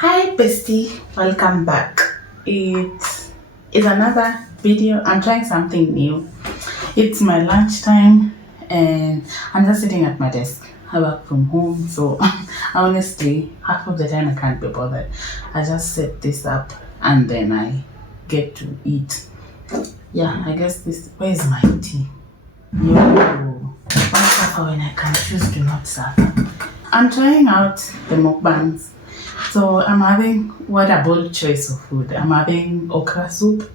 Hi bestie, welcome back. It's another video. I'm trying something new. It's my lunchtime and I'm just sitting at my desk. I work from home, so honestly, half of the time I can't be bothered. I just set this up and then I get to eat. Yeah, I guess where's my tea? Yo, why suffer when I can choose to not suffer? I'm trying out the mukbangs. So I'm having what a bold choice of food. I'm having okra soup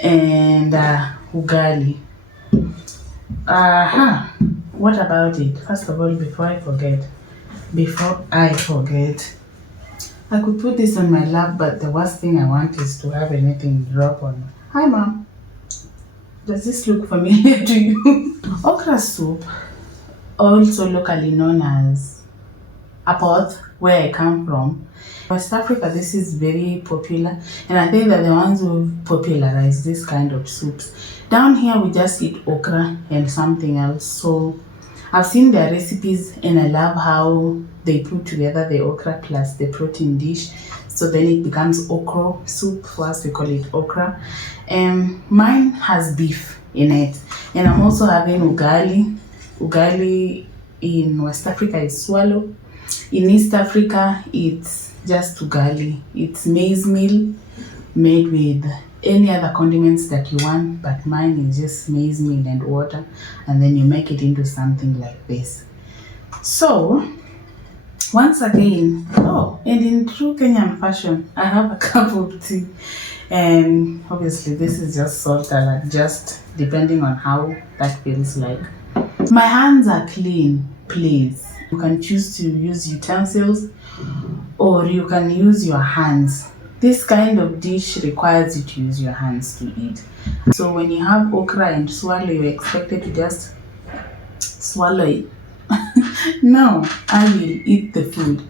and ugali. What about it? First of all, before I forget, I could put this on my lap, but the worst thing I want is to have anything drop on me. Hi, mom. Does this look familiar to you? Okra soup, also locally known as apoth, where I come from. West Africa, this is very popular, and I think that the ones who popularized this kind of soups. Down here, we just eat okra and something else. So I've seen their recipes, and I love how they put together the okra plus the protein dish. So then it becomes okra soup. For us, we call it okra. Mine has beef in it, and I'm also having ugali. Ugali in West Africa is swallow. In East Africa, it's just ugali. It's maize meal made with any other condiments that you want, but mine is just maize meal and water, and then you make it into something like this. So, once again, and in true Kenyan fashion, I have a cup of tea, and obviously this is just salt and just depending on how that feels like. My hands are clean, please. You can choose to use utensils or you can use your hands. This kind of dish requires you to use your hands to eat. So when you have okra and swallow, you're expected to just swallow it. No, I will eat the food.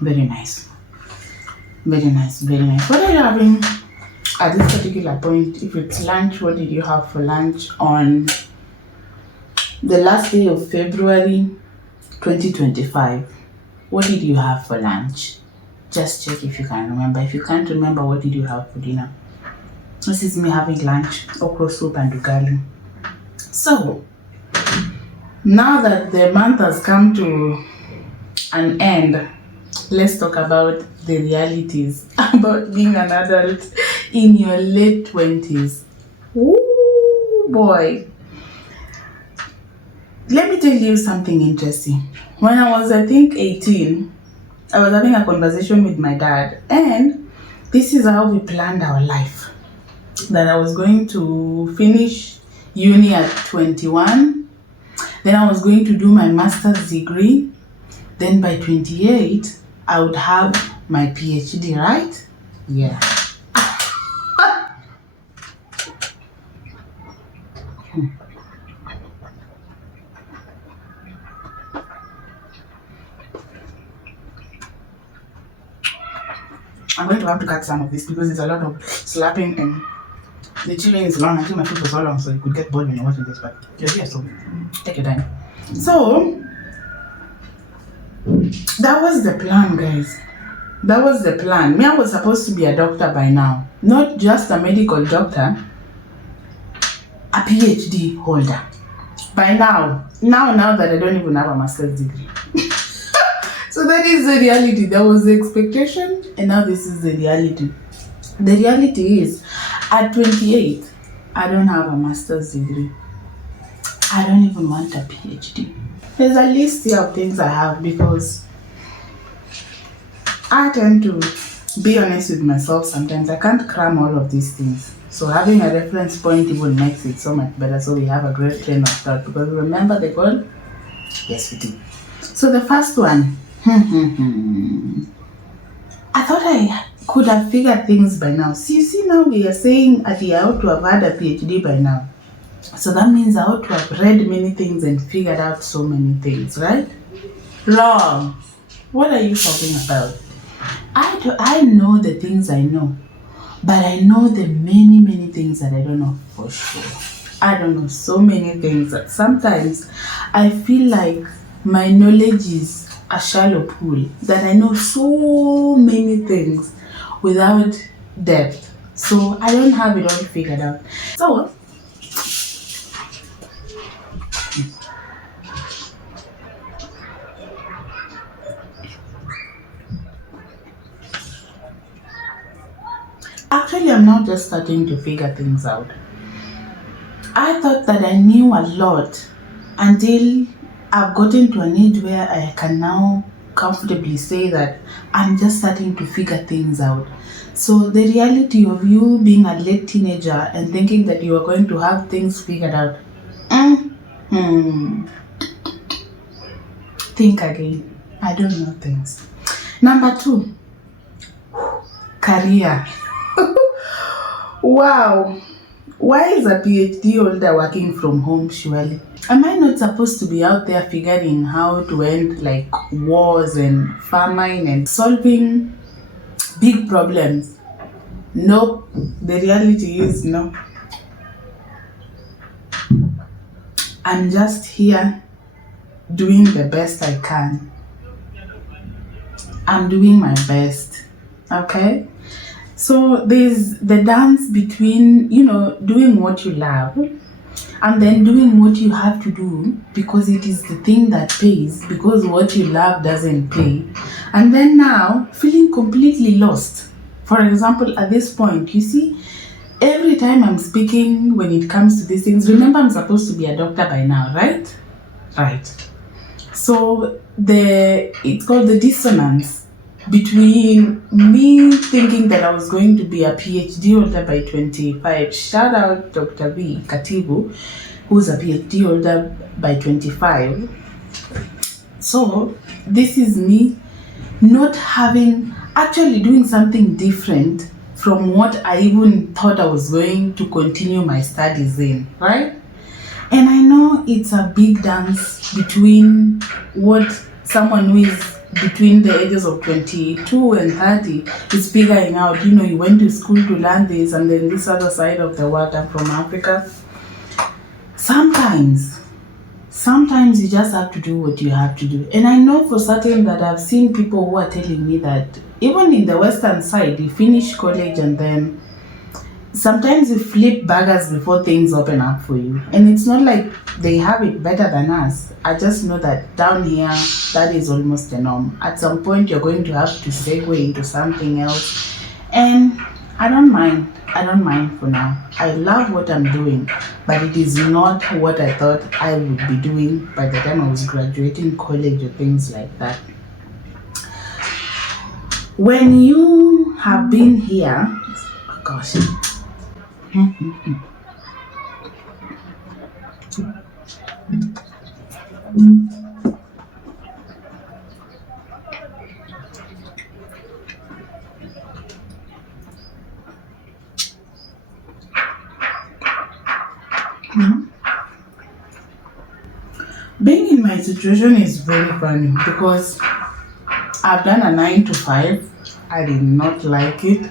Very nice. Very nice, very nice. What are you having at this particular point? If it's lunch, what did you have for lunch on the last day of February 2025? What did you have for lunch? Just check if you can remember. If you can't remember, what did you have for dinner? This is me having lunch, okra soup and ugali. So, now that the month has come to an end, let's talk about the realities about being an adult in your late 20s. Ooh, boy. Let me tell you something interesting. When I was, I think, 18, I was having a conversation with my dad, and this is how we planned our life. That I was going to finish uni at 21, then I was going to do my master's degree, then by 28, I would have my PhD, right? Yeah. I'm going to have to cut some of this because there's a lot of slapping and the chewing is long. I think my food was so long, so you could get bored when you're watching this, but you're here, so take your time. So, that was the plan, guys. That was the plan. Me, I was supposed to be a doctor by now. Not just a medical doctor, a PhD holder. By now that I don't even have a master's degree. So that is the reality. There was the expectation, and now this is the reality. The reality is, at 28, I don't have a master's degree. I don't even want a PhD. There's a list here of things I have because I tend to be honest with myself sometimes. I can't cram all of these things. So having a reference point even makes it so much better. So we have a great train of thought. Because remember the goal? Yes, we do. So the first one. I thought I could have figured things by now. See now we are saying I ought to have had a PhD by now. So that means I ought to have read many things and figured out so many things, right? Wrong. What are you talking about? I know the things I know, But I know the many things that I don't know for sure. I don't know so many things that sometimes I feel like my knowledge is a shallow pool, that I know so many things without depth. So I don't have it all figured out. So actually, I'm now just starting to figure things out. I thought that I knew a lot until I've gotten to an age where I can now comfortably say that I'm just starting to figure things out. So, the reality of you being a late teenager and thinking that you are going to have things figured out, think again. I don't know things. Number two, career. Wow. Why is a PhD holder working from home, surely? Am I not supposed to be out there figuring how to end like wars and famine and solving big problems? Nope. The reality is no. I'm just here doing the best I can. I'm doing my best. Okay? So there's the dance between, doing what you love and then doing what you have to do because it is the thing that pays, because what you love doesn't pay. And then now feeling completely lost. For example, at this point, you see, every time I'm speaking when it comes to these things, remember I'm supposed to be a doctor by now, right? Right. So it's called the dissonance between me thinking that I was going to be a PhD holder by 25. Shout out Dr. B. Katibu, who's a PhD holder by 25. So this is me not actually doing something different from what I even thought I was going to continue my studies in, right? And I know it's a big dance between what someone who is between the ages of 22 and 30 is figuring out. You went to school to learn this, and then this other side of the world, I'm from Africa. Sometimes you just have to do what you have to do. And I know for certain that I've seen people who are telling me that even in the Western side, you finish college and then sometimes you flip burgers before things open up for you. And it's not like they have it better than us. I just know that down here, that is almost the norm. At some point, you're going to have to segue into something else. And I don't mind. I don't mind for now. I love what I'm doing, but it is not what I thought I would be doing by the time I was graduating college or things like that. When you have been here, gosh. Being in my situation is very funny because I've done a 9 to 5. I did not like it.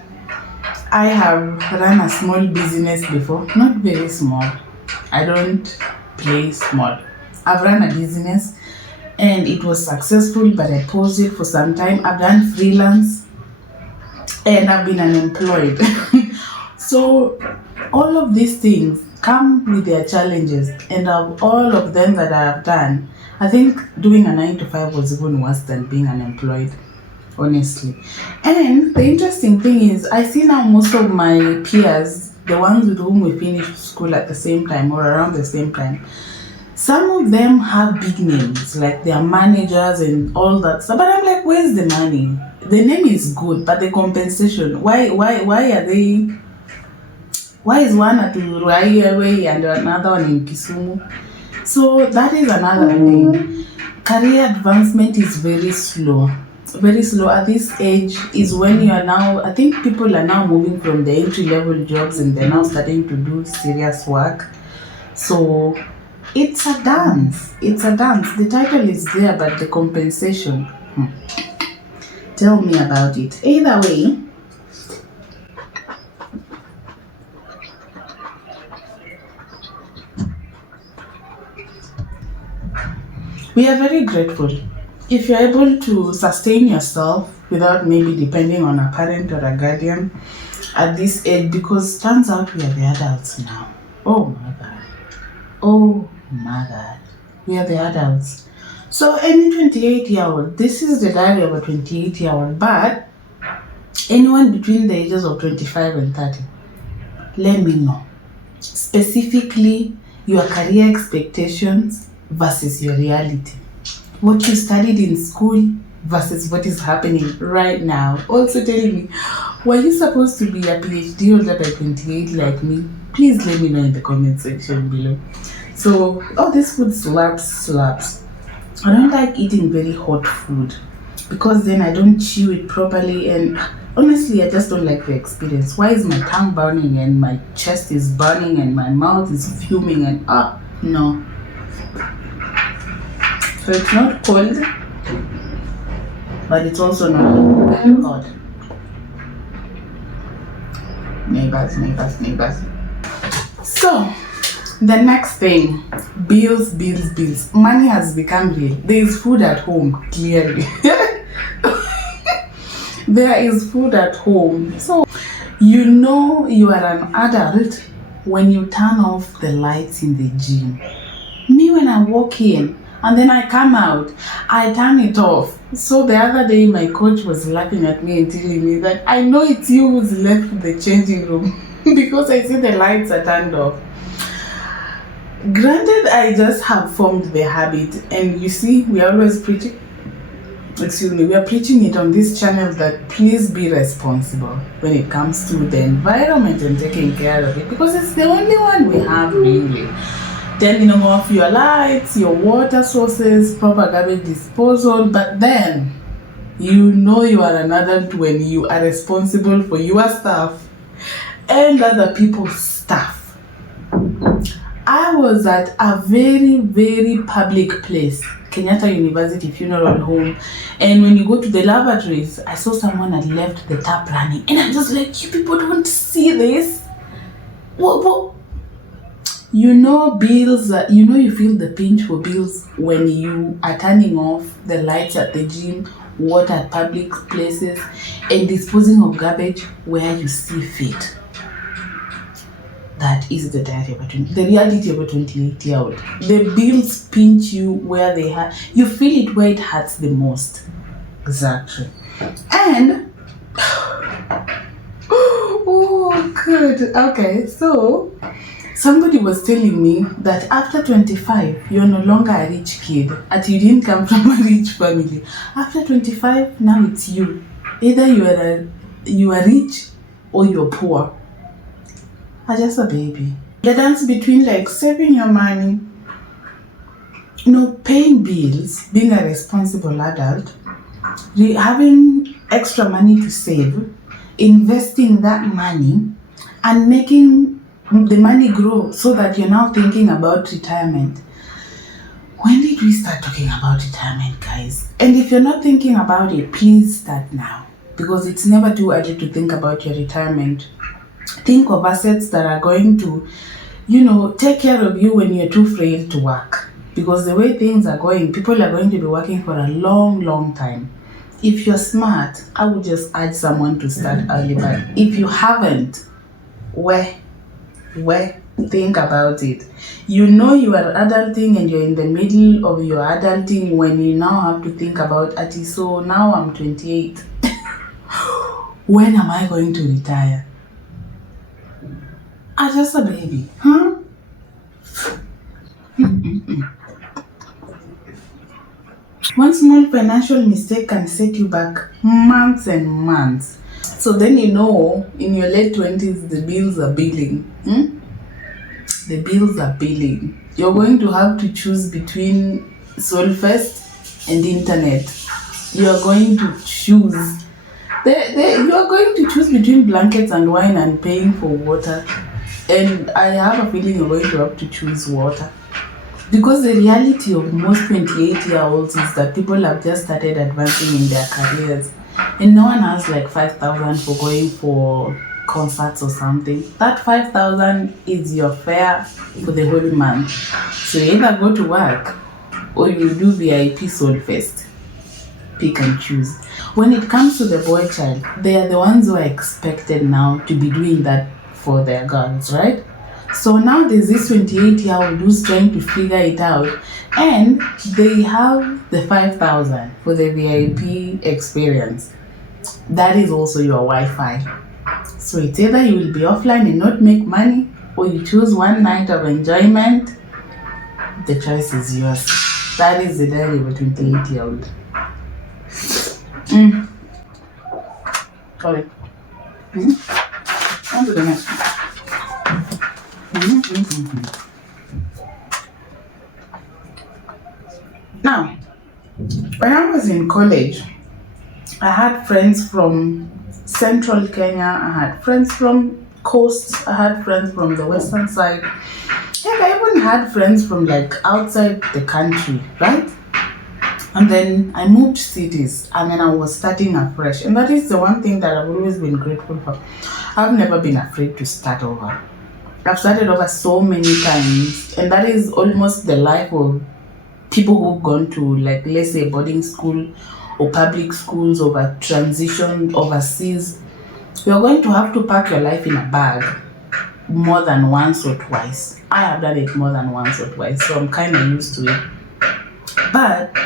I have run a small business before, not very small. I don't play small. I've run a business and it was successful, but I paused it for some time. I've done freelance and I've been unemployed. So all of these things come with their challenges, and of all of them that I have done, I think doing a 9 to 5 was even worse than being unemployed, honestly. And the interesting thing is, I see now most of my peers, the ones with whom we finished school at the same time or around the same time, some of them have big names, like they are managers and all that stuff. But I'm like, where's the money? The name is good, but the compensation, why are they? Why is one at Ruai way and another one in Kisumu? So that is another thing. Career advancement is very slow. Very slow at this age is when you are now, I think people are now moving from the entry level jobs and they're now starting to do serious work. So it's a dance. It's a dance. The title is there, but the compensation. Tell me about it. Either way, We are very grateful. If you're able to sustain yourself without maybe depending on a parent or a guardian at this age, because turns out we are the adults now. Oh my God. Oh my God. We are the adults. So any 28-year-old, this is the diary of a 28-year-old, but anyone between the ages of 25 and 30, let me know. Specifically, your career expectations versus your reality. What you studied in school versus what is happening right now. Also tell me, were you supposed to be a PhD holder by 28 like me? Please let me know in the comment section below. So, this food slaps. I don't like eating very hot food because then I don't chew it properly, and honestly I just don't like the experience. Why is my tongue burning and my chest is burning and my mouth is fuming and no. So it's not cold, but it's also not hot. Neighbors. So the next thing, bills. Money has become real. There is food at home, clearly. There is food at home. So you know you are an adult when you turn off the lights in the gym. Me, when I walk in and then I come out, I turn it off. So the other day my coach was laughing at me and telling me that I know it's you who's left the changing room because I see the lights are turned off. Granted, I just have formed the habit, and you see, we are always preaching. We are preaching it on this channel that please be responsible when it comes to the environment and taking care of it, because it's the only one we have really. Turning off your lights, your water sources, proper garbage disposal, but then you know you are an adult when you are responsible for your stuff and other people's stuff. I was at a very, very public place, Kenyatta University Funeral Home, and when you go to the lavatories, I saw someone had left the tap running, and I'm just like, you people don't see this? What? You know bills, you feel the pinch for bills when you are turning off the lights at the gym, water at public places, and disposing of garbage where you see fit. That is the reality of a 28-year-old. The bills pinch you where they hurt. You feel it where it hurts the most. Exactly. And oh, good. Okay, so somebody was telling me that after 25, you're no longer a rich kid. And you didn't come from a rich family. After 25, now it's you. Either you are rich or you're poor. I'm just a baby. The dance between like saving your money, paying bills, being a responsible adult, having extra money to save, investing that money, and making the money grow so that you're now thinking about retirement. When did we start talking about retirement, guys? And if you're not thinking about it, please start now, because it's never too early to think about your retirement. Think of assets that are going to, take care of you when you're too frail to work. Because the way things are going, people are going to be working for a long, long time. If you're smart, I would just urge someone to start early. But if you haven't, think about it. You are adulting and you're in the middle of your adulting when you now have to think about, so now I'm 28. When am I going to retire? I'm just a baby, huh? One small financial mistake can set you back months and months. So then in your late 20s, the bills are billing. The bills are billing. You're going to have to choose between Solfest and internet. You're going to choose. You're going to choose between blankets and wine and paying for water. And I have a feeling you're going to have to choose water. Because the reality of most 28-year-olds is that people have just started advancing in their careers. And no one has like 5,000 for going for concerts or something. That 5,000 is your fare for the whole month. So you either go to work or you do VIP soul fest. Pick and choose. When it comes to the boy child, they are the ones who are expected now to be doing that for their girls, right? So now there's this 28-year-old who's trying to figure it out, and they have the 5,000 for the VIP experience. That is also your Wi-Fi. So it's either you will be offline and not make money, or you choose one night of enjoyment. The choice is yours. That is the diary of a 28-year-old. Sorry. On to the next one. Now, when I was in college, I had friends from central Kenya, I had friends from coast, I had friends from the western side. Heck, I even had friends from like outside the country, right? And then I moved cities, and then I was starting afresh. And that is the one thing that I've always been grateful for. I've never been afraid to start over. I've started over so many times, and that is almost the life of people who've gone to, like, let's say boarding school or public schools, or transitioned overseas. You're going to have to pack your life in a bag more than once or twice. I have done it more than once or twice, so I'm kind of used to it. But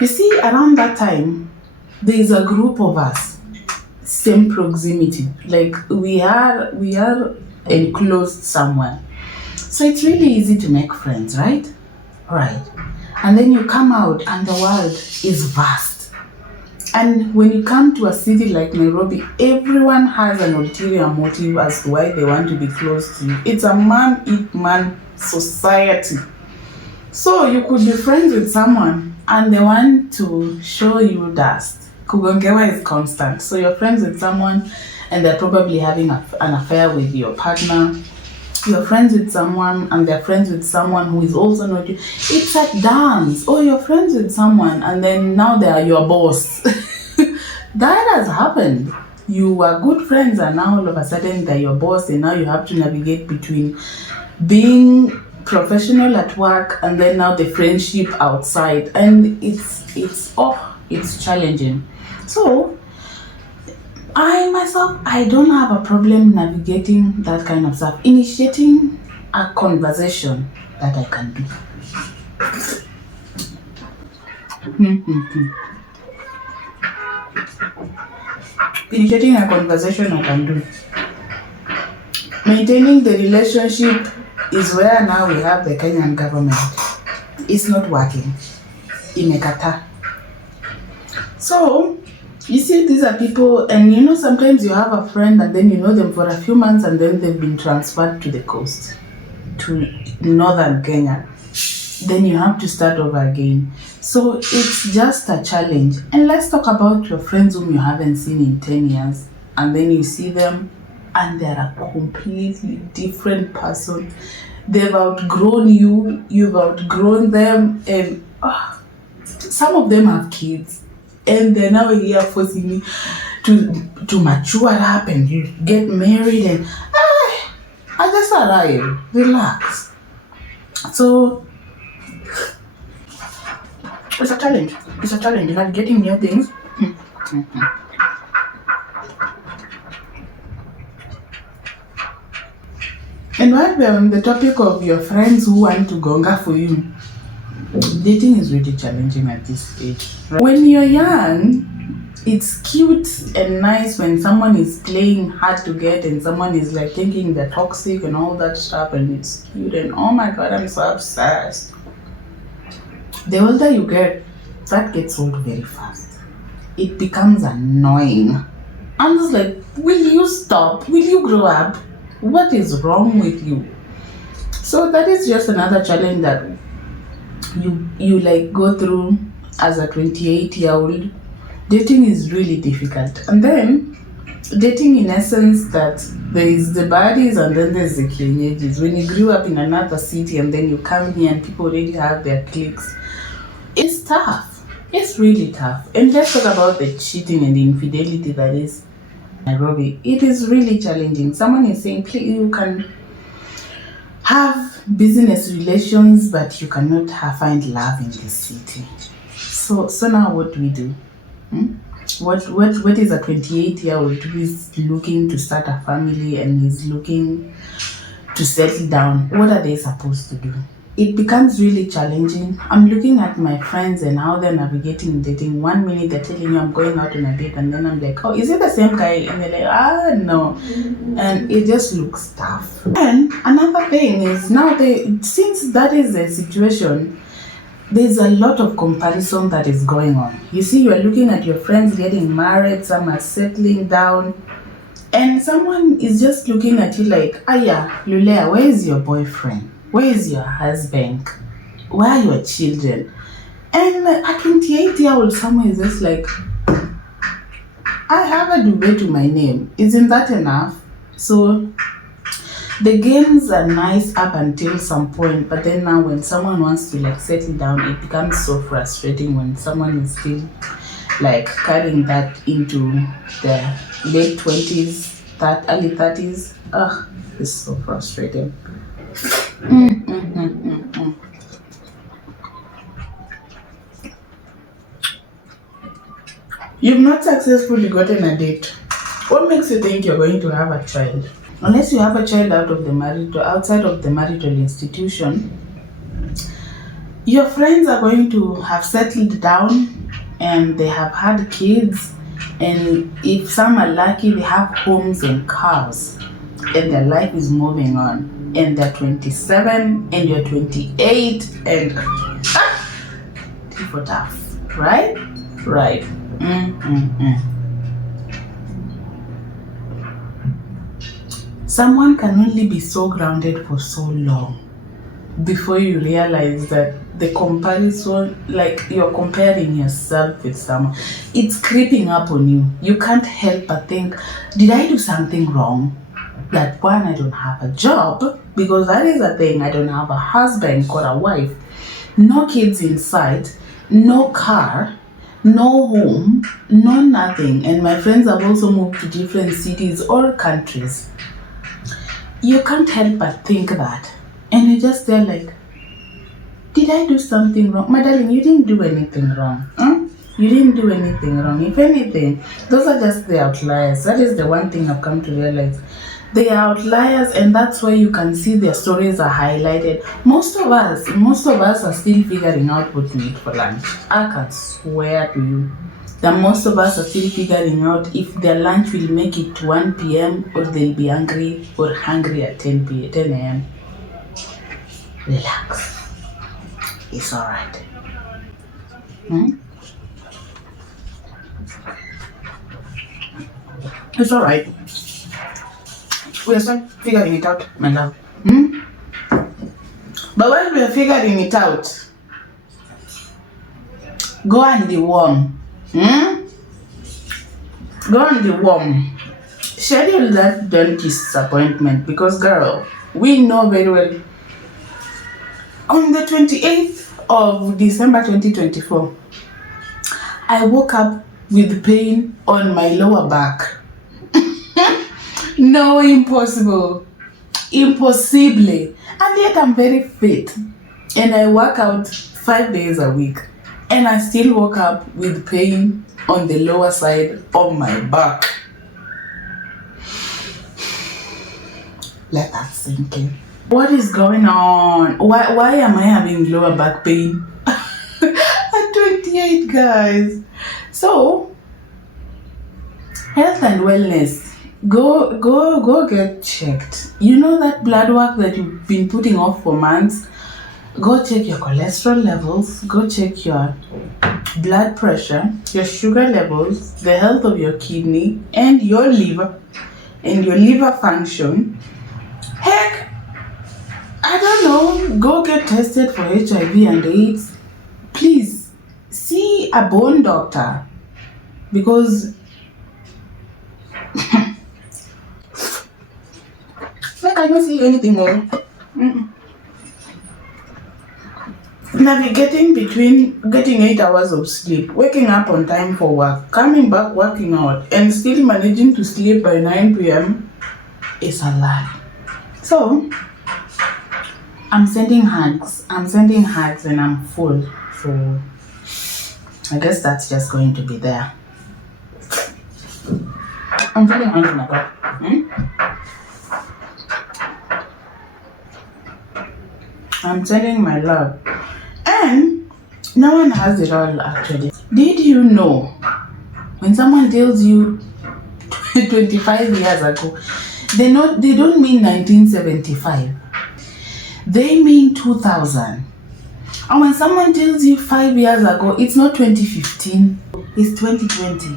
you see, around that time, there is a group of us, same proximity. Like we are enclosed somewhere. So it's really easy to make friends, right? Right. And then you come out and the world is vast. And when you come to a city like Nairobi, everyone has an ulterior motive as to why they want to be close to you. It's a man-eat-man society. So you could be friends with someone and they want to show you dust. Kugongewa is constant. So you're friends with someone and they're probably having an affair with your partner. You're friends with someone and they're friends with someone who is also not you. It's a dance. Or you're friends with someone and then now they are your boss. That has happened. You were good friends and now all of a sudden they're your boss, and now you have to navigate between being professional at work and then now the friendship outside, and it's challenging. So I don't have a problem navigating that kind of stuff, initiating a conversation that I can do. Initiating a conversation I can do. Maintaining the relationship is where now we have the Kenyan government. It's not working. Imekata. So, you see, these are people, and sometimes you have a friend and then you know them for a few months and then they've been transferred to the coast, to northern Kenya. Then you have to start over again. So it's just a challenge. And let's talk about your friends whom you haven't seen in 10 years. And then you see them and they're a completely different person. They've outgrown you, you've outgrown them, and some of them have kids. And they're now here forcing me to mature up and you get married, and I just arrived. Relax. So it's a challenge. It's a challenge. Like getting new things. And while we're on the topic of your friends who want to gonga for you, dating is really challenging at this age. Right? When you're young, it's cute and nice when someone is playing hard to get and someone is like thinking they're toxic and all that stuff, and it's cute and oh my god, I'm so obsessed. The older you get, that gets old very fast. It becomes annoying. I'm just like, will you stop? Will you grow up? What is wrong with you? So that is just another challenge that you like go through as a 28-year-old. Dating is really difficult. And then dating, in essence, that there is the baddies and then there's the kienyeji. When you grew up in another city and then you come here and people already have their cliques, it's tough. It's really tough. And let's talk about the cheating and the infidelity that is Nairobi. It is really challenging. Someone is saying, please, have business relations, but you cannot find love in the city. So now what do we do? What is a 28-year-old who is looking to start a family and is looking to settle down? What are they supposed to do? It becomes really challenging. I'm looking at my friends and how they're navigating dating. 1 minute they're telling you I'm going out on a date, and then I'm like, oh, is it the same guy? And they're like, no. And it just looks tough. And another thing is now since that is the situation, there's a lot of comparison that is going on. You see, you're looking at your friends getting married, some are settling down, and someone is just looking at you like, yeah, Lulea, where is your boyfriend? Where is your husband? Where are your children? And a 28-year-old someone is just like, I have a duvet to my name. Isn't that enough? So the games are nice up until some point, but then now when someone wants to like settle down, it becomes so frustrating when someone is still like carrying that into their late 20s, early 30s. It's so frustrating. You've not successfully gotten a date. What makes you think you're going to have a child? Unless you have a child outside of the marital institution, your friends are going to have settled down and they have had kids, and if some are lucky, they have homes and cars, and their life is moving on. And they're 27 and you're 28 and for tough, right? Right. Someone can only be so grounded for so long before you realize that the comparison, like you're comparing yourself with someone, it's creeping up on you. You can't help but think, did I do something wrong? That one, I don't have a job, because that is a thing. I don't have a husband or a wife, no kids in sight, no car, no home, no nothing. And my friends have also moved to different cities or countries. You can't help but think that. And you're just there like, did I do something wrong? My darling, you didn't do anything wrong. You didn't do anything wrong. If anything, those are just the outliers. That is the one thing I've come to realize. They are outliers, and that's why you can see their stories are highlighted. Most of us are still figuring out what to eat for lunch. I can swear to you that most of us are still figuring out if their lunch will make it to 1 p.m. or they'll be hungry at 10 a.m. Relax. It's alright. It's alright. We're still figuring it out, my love. But while we're figuring it out, go and deworm. Go and deworm. Schedule that dentist's appointment, because girl, we know very well. On the 28th of December 2024, I woke up with pain on my lower back. No, impossible. Impossibly. And yet I'm very fit. And I work out 5 days a week. And I still woke up with pain on the lower side of my back. Let that sink in. What is going on? Why am I having lower back pain? At 28, guys. So, health and wellness. Go get checked. You know that blood work that you've been putting off for months? Go check your cholesterol levels, go check your blood pressure, your sugar levels, the health of your kidney and your liver function. Heck, I don't know, go get tested for HIV and AIDS. Please see a bone doctor, because like I don't see anything more. Navigating between getting 8 hours of sleep, waking up on time for work, coming back working out, and still managing to sleep by 9 p.m. is a lie. So, I'm sending hugs. I'm sending hugs and I'm full. So I guess that's just going to be there. I'm sending hugs, my God. I'm sending my love. And no one has it all actually. Did you know when someone tells you 25 years ago, they don't mean 1975. They mean 2000. And when someone tells you 5 years ago, it's not 2015, it's 2020.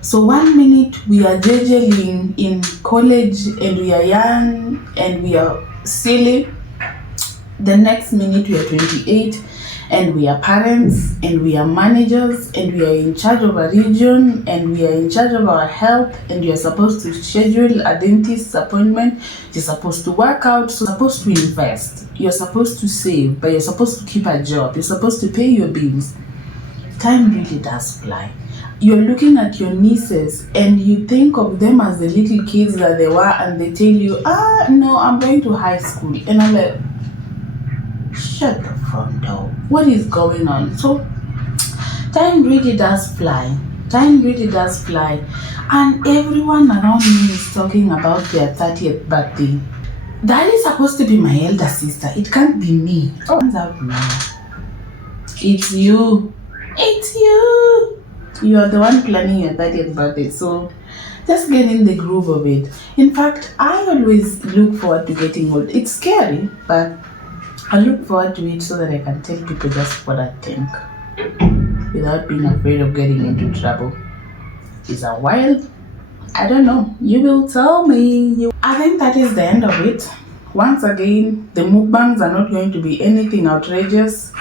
So 1 minute we are JJing in college and we are young and we are silly. The next minute we are 28 and we are parents and we are managers and we are in charge of a region and we are in charge of our health and you are supposed to schedule a dentist's appointment. You're supposed to work out, so you're supposed to invest, you're supposed to save, but you're supposed to keep a job, you're supposed to pay your bills. Time really does fly. You're looking at your nieces and you think of them as the little kids that they were and they tell you, no, I'm going to high school. And I'm like, shut the front door. What is going on? So time really does fly. Time really does fly. And everyone around me is talking about their 30th birthday. That is supposed to be my elder sister. It can't be me. Oh, turns out now. It's you. It's you. You are the one planning your 30th birthday. So just get in the groove of it. In fact, I always look forward to getting old. It's scary, but I look forward to it so that I can tell people just what I think without being afraid of getting into trouble. Is that wild? I don't know. You will tell me. I think that is the end of it. Once again, the mukbangs are not going to be anything outrageous.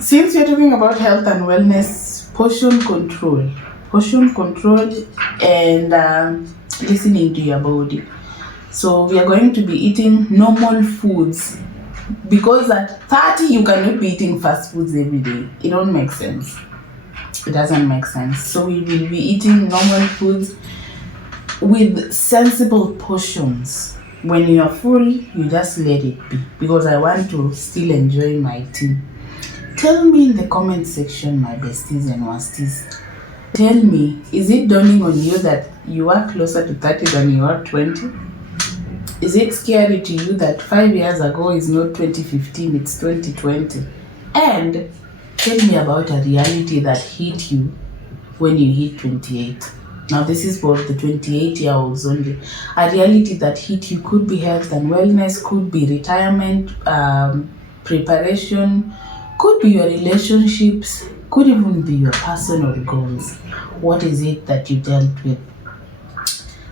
Since you're talking about health and wellness, portion control and listening to your body. So we are going to be eating normal foods because at 30 you cannot be eating fast foods every day. It don't make sense. It doesn't make sense. So we will be eating normal foods with sensible portions. When you are full, you just let it be because I want to still enjoy my tea. Tell me in the comment section, my besties and wasties. Tell me, is it dawning on you that you are closer to 30 than you are 20? Is it scary to you that 5 years ago is not 2015, it's 2020? And tell me about a reality that hit you when you hit 28. Now this is for the 28-year-olds only. A reality that hit you could be health and wellness, could be retirement, preparation, could be your relationships, could even be your personal goals. What is it that you dealt with?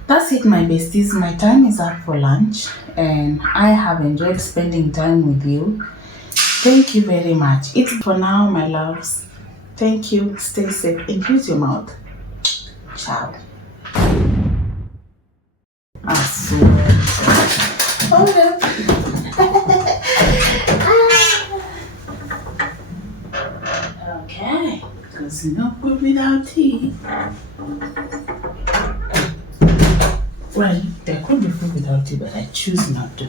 That's it, my besties. My time is up for lunch and I have enjoyed spending time with you. Thank you very much. It's for now, my loves. Thank you. Stay safe and use your mouth. Ciao. Hold up. Okay, because no good without tea. Well, there could be food without tea, but I choose not to.